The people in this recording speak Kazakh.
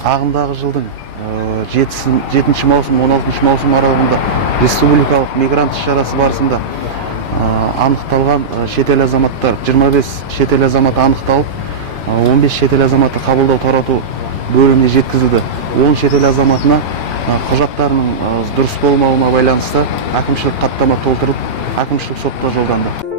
ағымдағы жылдың 7 маусым 16 маусым аралығында республикалық мигрант іс-шарасы барысында анықталған шетел азаматтар 25 шетел азаматы анықталып, 15 шетел азаматы қабылдау тарату бөліміне жеткізілді. 10 шетел азаматына құжаттарының дұрыс болмауына байланысты әкімшілік хаттама толтырып, әкімшілік сотқа жолданды.